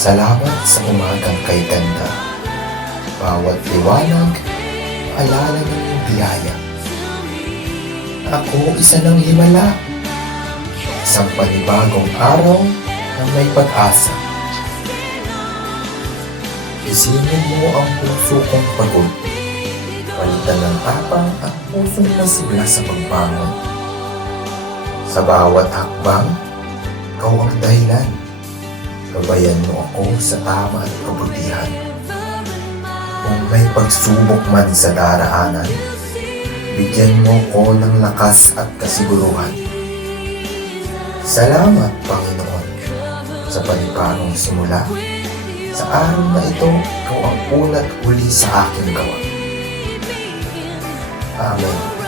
Salamat sa umagang kay ganda. Bawat liwanag, alala ng iyong biyaya. Ako isa ng himala. Isang panibagong araw na may pag-asa. Isinin mo ang puso kong pagod. Palitan ng tapang ang pusong masigla sa pagbangon. Sa bawat hakbang, ikaw ang dahilan. Gabayan mo ako sa tama at kabutihan. Kung may pagsubok man sa daraanan, bigyan mo ko ng lakas at kasiguruhan. Salamat, Panginoon, sa panibagong simula. Sa araw na ito, ikaw ang una't huli sa aking gawa. Amen.